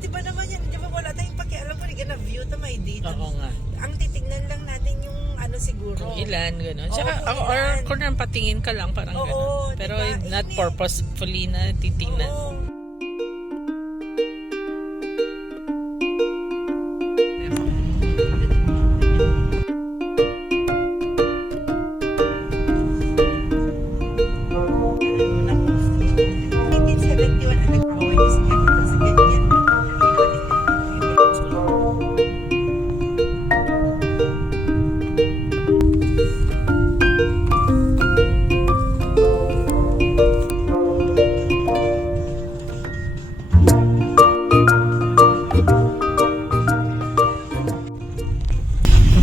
Di ba naman yan? Di ba wala tayong pakialam mo? Hindi na view to my date. Oo nga. Ang titignan lang natin yung ano siguro. Kung ilan, gano'n. Oo, Tsaka, kung or ilan. kung patingin ka lang, parang Oo, gano'n. Pero diba? not Hindi. purposefully na titingnan. Oo.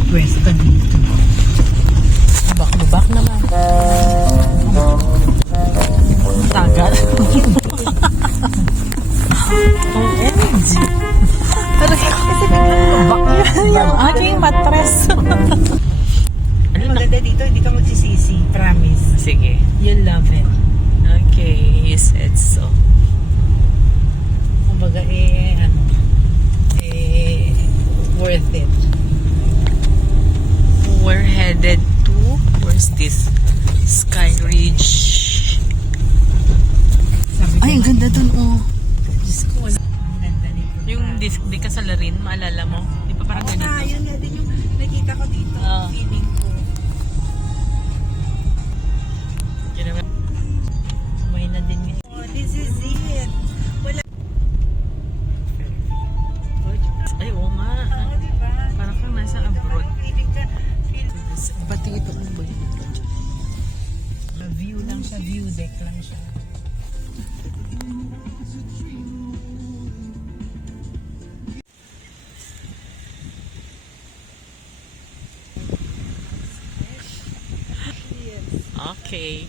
Pwesto dito. Lubak-lubak naman. Tagal. Oh, energy. Talaga kasi biglang lubak yun. Yung aking matres. Ano maganda dito, hindi ka magsisisi. Promise. Sige. You'll love it. Okay, you said so. Kumbaga worth it. We're headed to, where's this? Sky Ridge. Ay, ang ganda dun, oh. Diyos ko, wala. Ang ganda nito. Yung di ka sa Larin, maalala mo? Di ba parang ganito? Yun nga din yung nakita ko dito. Feeling ko. May na din yun. Oh, this is it. Wala. Ay, oo nga. Oo, diba? Parang kang nasa abroad. Feeling ka. Pati ito ang ba yun? View lang siya. View deck lang siya. Okay.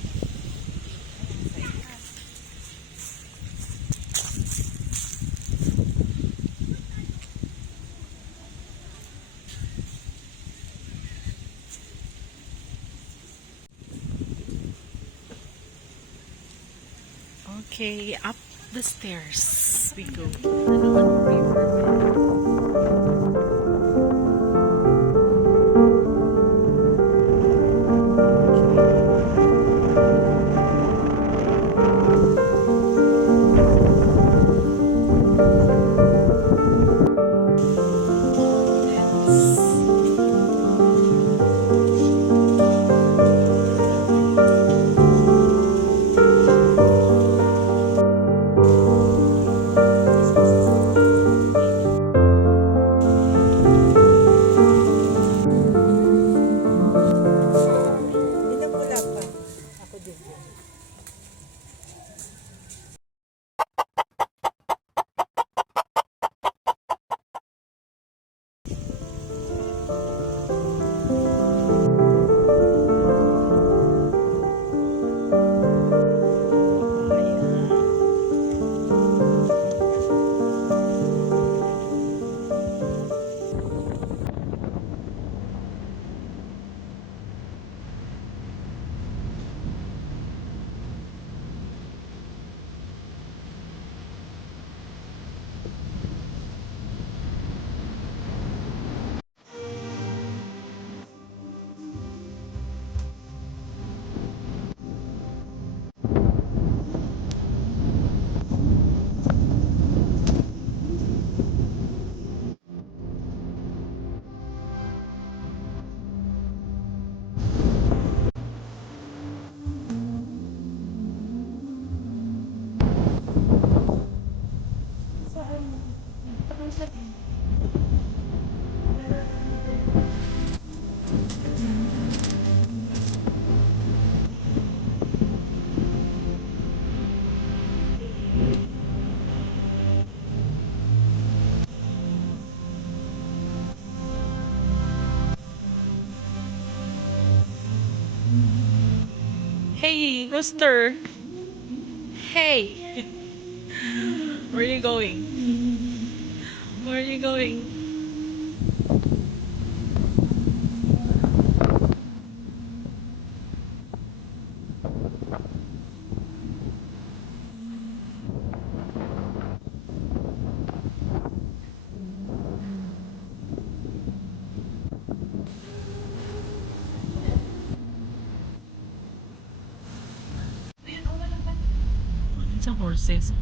Okay, up the stairs we go. Hey, Rooster. Hey. Where are you going? Where are you going? horses.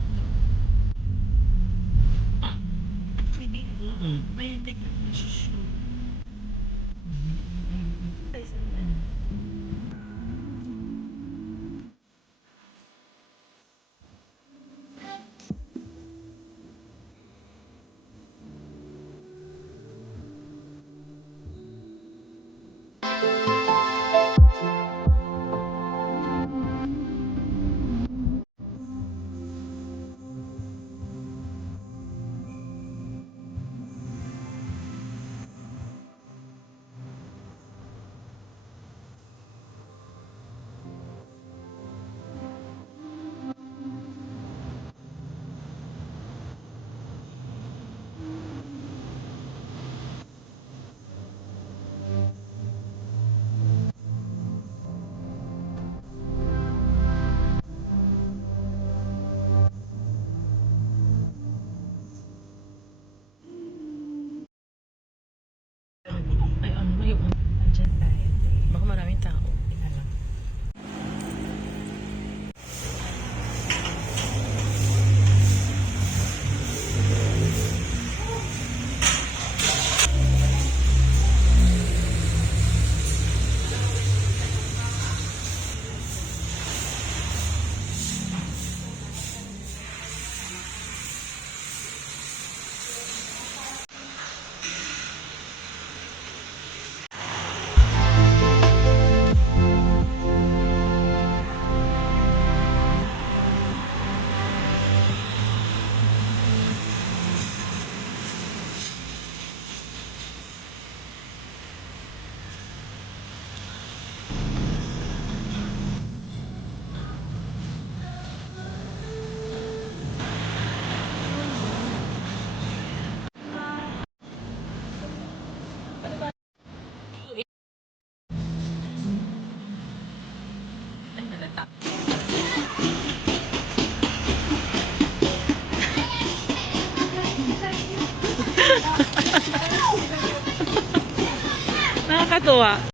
Ay, ano ba yung... Andyan tayo. Baka maraming tao. Ano? Ay, nalata. Nakakatuwa.